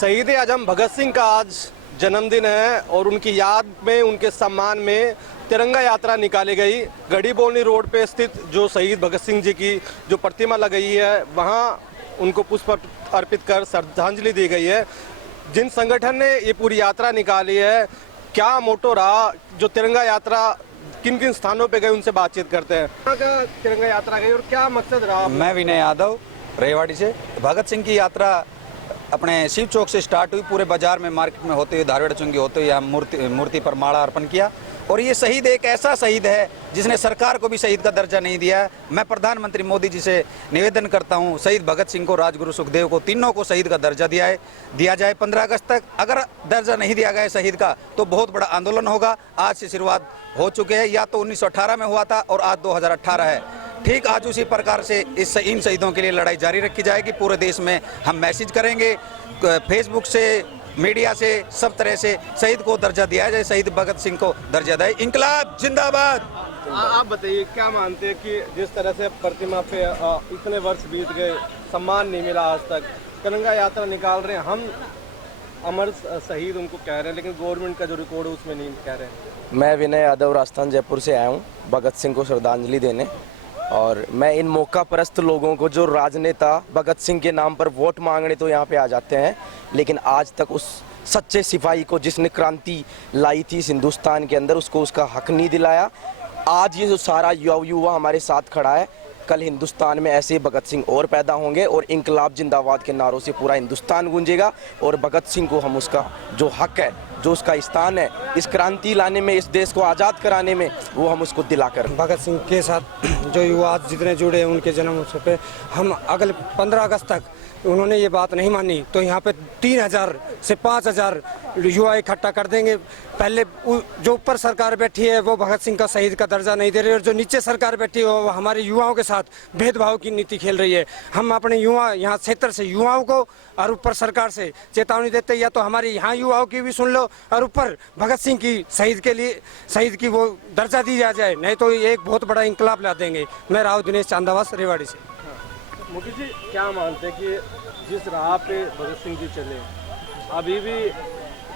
शहीद आजम भगत सिंह का आज जन्मदिन है और उनकी याद में, उनके सम्मान में तिरंगा यात्रा निकाली गई। गढ़ी बोलनी रोड पे स्थित जो शहीद भगत सिंह जी की जो प्रतिमा लगाई है, वहाँ उनको पुष्प अर्पित कर श्रद्धांजलि दी गई है। जिन संगठन ने ये पूरी यात्रा निकाली है, क्या मोटो रहा, जो तिरंगा यात्रा किन किन स्थानों पे गए, उनसे बातचीत करते हैं। कहाँ का तिरंगा यात्रा गई और क्या मकसद रहा? मैं विनय यादव, रेवाड़ी से। भगत सिंह की यात्रा अपने शिव चौक से स्टार्ट हुई, पूरे बाजार में, मार्केट में होते हुए, धारवेड़ चुंगी होते हुए यहाँ मूर्ति पर माला अर्पण किया। और ये शहीद एक ऐसा शहीद है जिसने सरकार को भी शहीद का दर्जा नहीं दिया है। मैं प्रधानमंत्री मोदी जी से निवेदन करता हूँ, शहीद भगत सिंह को, राजगुरु सुखदेव को, तीनों को शहीद का दर्जा दिया जाए 15 अगस्त तक। अगर दर्जा नहीं दिया गया शहीद का तो बहुत बड़ा आंदोलन होगा। आज से शुरुआत हो चुके हैं, या तो 1918 में हुआ था और आज 2018 है। ठीक आज उसी प्रकार से इन शहीदों के लिए लड़ाई जारी रखी जाएगी। पूरे देश में हम मैसेज करेंगे, फेसबुक से, मीडिया से, सब तरह से शहीद को दर्जा दिया जाए, शहीद भगत सिंह को दर्जा दे। इंकलाब जिंदाबाद। आप बताइए, क्या मानते हैं कि जिस तरह से प्रतिमा पे इतने वर्ष बीत गए, सम्मान नहीं मिला आज तक, तिरंगा यात्रा निकाल रहे हैं, हम अमर शहीद उनको कह रहे हैं, लेकिन गवर्नमेंट का जो रिकॉर्ड है उसमें नहीं कह रहे हैं। मैं विनय यादव, राजस्थान जयपुर से आया हूँ भगत सिंह को श्रद्धांजलि देने। और मैं इन मौका परस्त लोगों को, जो राजनेता भगत सिंह के नाम पर वोट मांगने तो यहाँ पे आ जाते हैं, लेकिन आज तक उस सच्चे सिपाही को, जिसने क्रांति लाई थी इस हिंदुस्तान के अंदर, उसको उसका हक नहीं दिलाया। आज ये जो सारा युवा हमारे साथ खड़ा है, कल हिंदुस्तान में ऐसे भगत सिंह और पैदा होंगे और इंकलाब जिंदाबाद के नारों से पूरा हिंदुस्तान गूंजेगा। और भगत सिंह को हम उसका जो हक है, जो उसका स्थान है इस क्रांति लाने में, इस देश को आज़ाद कराने में, वो हम उसको दिलाकर। भगत सिंह के साथ जो युवा आज जितने जुड़े हैं, उनके जन्म उत्सव पे हम अगले 15 अगस्त तक, उन्होंने ये बात नहीं मानी तो यहाँ पे 3000 से 5000 युवा इकट्ठा कर देंगे। पहले जो ऊपर सरकार बैठी है वो भगत सिंह का शहीद का दर्जा नहीं दे रही, और जो नीचे सरकार बैठी है वो हमारे युवाओं के साथ भेदभाव की नीति खेल रही है। हम अपने युवा, यहाँ क्षेत्र से युवाओं को और ऊपर सरकार से चेतावनी देते, या तो हमारे यहाँ युवाओं की भी सुन लो और ऊपर भगत सिंह की शहीद के लिए, शहीद की वो दर्जा दी जाए, नहीं तो एक बहुत बड़ा इंकलाब ला देंगे। मैं राव दिनेश चांदावास, रेवाड़ी से। मुखी जी, क्या मानते हैं कि जिस राह पे भगत सिंह जी चले, अभी भी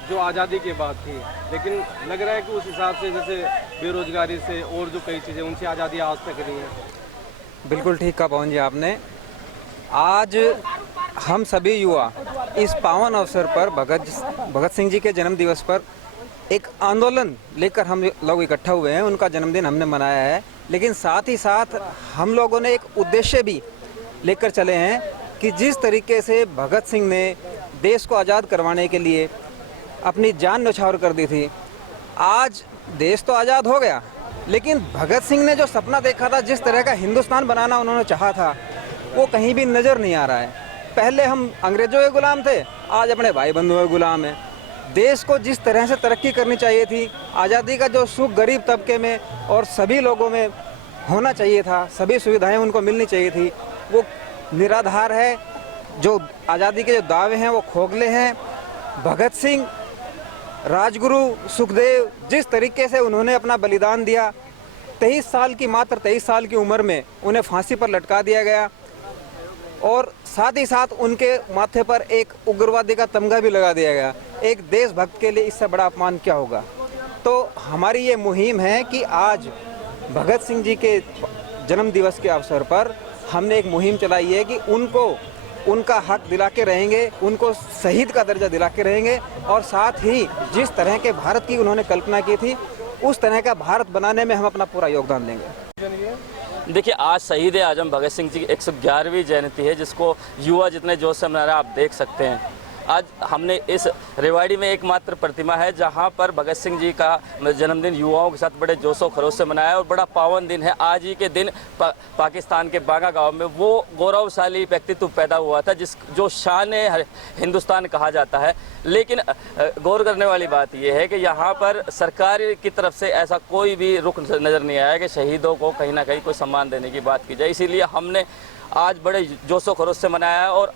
जो आज़ादी की बात थी, लेकिन लग रहा है कि उस हिसाब से जैसे बेरोजगारी से और जो कई चीज़ें, उनसे आज़ादी आज तक नहीं है। बिल्कुल ठीक कहा पवन जी आपने। आज हम सभी युवा इस पावन अवसर पर, भगत सिंह जी के जन्म दिवस पर एक आंदोलन लेकर हम लोग इकट्ठा हुए हैं। उनका जन्मदिन हमने मनाया है, लेकिन साथ ही साथ हम लोगों ने एक उद्देश्य भी लेकर चले हैं कि जिस तरीके से भगत सिंह ने देश को आज़ाद करवाने के लिए अपनी जान न्यौछावर कर दी थी, आज देश तो आज़ाद हो गया, लेकिन भगत सिंह ने जो सपना देखा था, जिस तरह का हिंदुस्तान बनाना उन्होंने चाहा था, वो कहीं भी नज़र नहीं आ रहा है। पहले हम अंग्रेजों के गुलाम थे, आज अपने भाई बंधुओं के गुलाम हैं। देश को जिस तरह से तरक्की करनी चाहिए थी, आज़ादी का जो सुख गरीब तबके में और सभी लोगों में होना चाहिए था, सभी सुविधाएं उनको मिलनी चाहिए थी, वो निराधार है। जो आज़ादी के जो दावे हैं वो खोखले हैं। भगत सिंह, राजगुरु सुखदेव, जिस तरीके से उन्होंने अपना बलिदान दिया, 23 साल की, मात्र 23 साल की उम्र में उन्हें फांसी पर लटका दिया गया, और साथ ही साथ उनके माथे पर एक उग्रवादी का तमगा भी लगा दिया गया। एक देशभक्त के लिए इससे बड़ा अपमान क्या होगा। तो हमारी ये मुहिम है कि आज भगत सिंह जी के जन्म दिवस के अवसर पर हमने एक मुहिम चलाई है कि उनको उनका हक दिला के रहेंगे, उनको शहीद का दर्जा दिला के रहेंगे, और साथ ही जिस तरह के भारत की उन्होंने कल्पना की थी, उस तरह का भारत बनाने में हम अपना पूरा योगदान देंगे। देखिए, आज शहीद आजम भगत सिंह जी की 111वीं जयंती है, जिसको युवा जितने जोश से मना रहे हैं आप देख सकते हैं। आज हमने इस रेवाड़ी में एकमात्र प्रतिमा है जहां पर भगत सिंह जी का जन्मदिन युवाओं के साथ बड़े जोशो खरोश से मनाया, और बड़ा पावन दिन है। आज ही के दिन पाकिस्तान के बागा गांव में वो गौरवशाली व्यक्तित्व पैदा हुआ था जो शान हिंदुस्तान कहा जाता है। लेकिन गौर करने वाली बात यह है कि यहाँ पर सरकार की तरफ से ऐसा कोई भी रुख नज़र नहीं आया कि शहीदों को कहीं ना कहीं कोई सम्मान देने की बात की जाए। इसीलिए हमने आज बड़े जोशो खरोश से मनाया और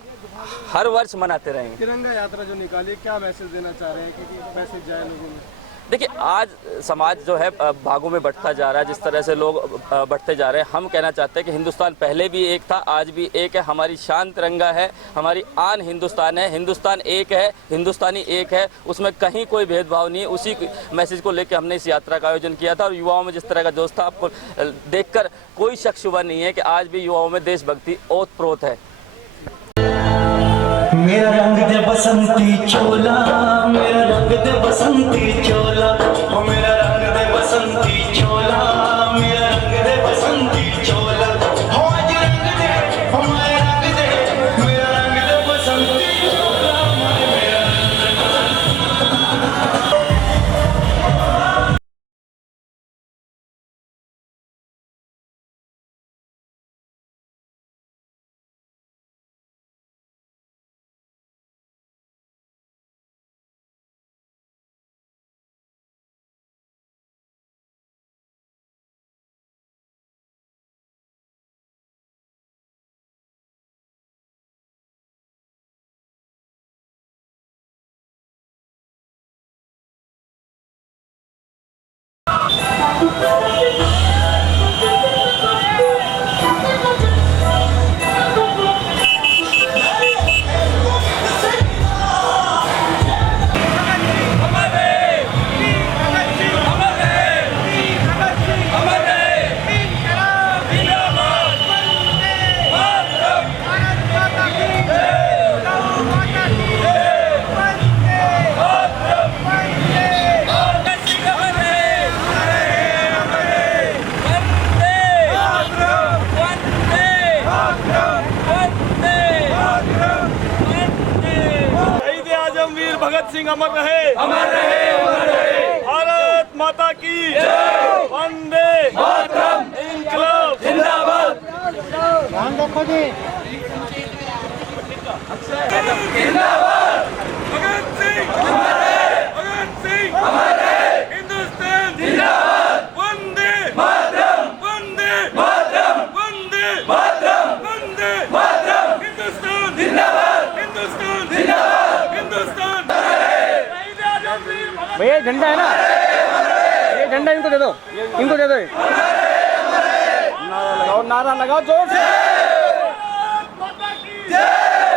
हर वर्ष मनाते रहेंगे। तिरंगा यात्रा जो निकाली, क्या मैसेज देना चाह रहे हैं कि मैसेज जाए लोगों में? देखिए, आज समाज जो है भागों में बढ़ता जा रहा है, जिस तरह से लोग बढ़ते जा रहे हैं। हम कहना चाहते हैं कि हिंदुस्तान पहले भी एक था, आज भी एक है। हमारी शान तिरंगा है, हमारी आन हिंदुस्तान है। हिंदुस्तान एक है, हिंदुस्तानी एक है, उसमें कहीं कोई भेदभाव नहीं है। उसी मैसेज को लेकर हमने इस यात्रा का आयोजन किया था और युवाओं में जिस तरह का जोश था, आपको देखकर कोई शक शुबा नहीं है कि आज भी युवाओं में देशभक्ति ओतप्रोत है। मेरा रंग दे बसंती चोला, मेरा रंग दे बसंती चोला, ओ मेरा रंग दे बसंती चोला, मेरा रंग दे बसंती चोला, हो आज रंग दे, हो मेरा रंग दे, मेरा रंग दे बसंती चोला, मेरा रंग दे बसंती। भगत सिंह अमर रहे, अमर रहे, अमर रहे। भारत माता की जय, वंदे मातरम, इंकलाब जिंदाबाद। जिंदाबाद। भगत सिंह अमर रहे, भगत सिंह अमर रहे, हिंदुस्तान जिंदाबाद। वंदे मातरम, वंदे मातरम, वंदे मातरम, वंदे मातरम, हिंदुस्तान जिंदाबाद, हिंदुस्तान जिंदाबाद, हिंदुस्तान। भैया झंडा है ना, ये झंडा इनको दे दो, इनको दे दो। नारा लगाओ, नारा लगाओ जोर से। जय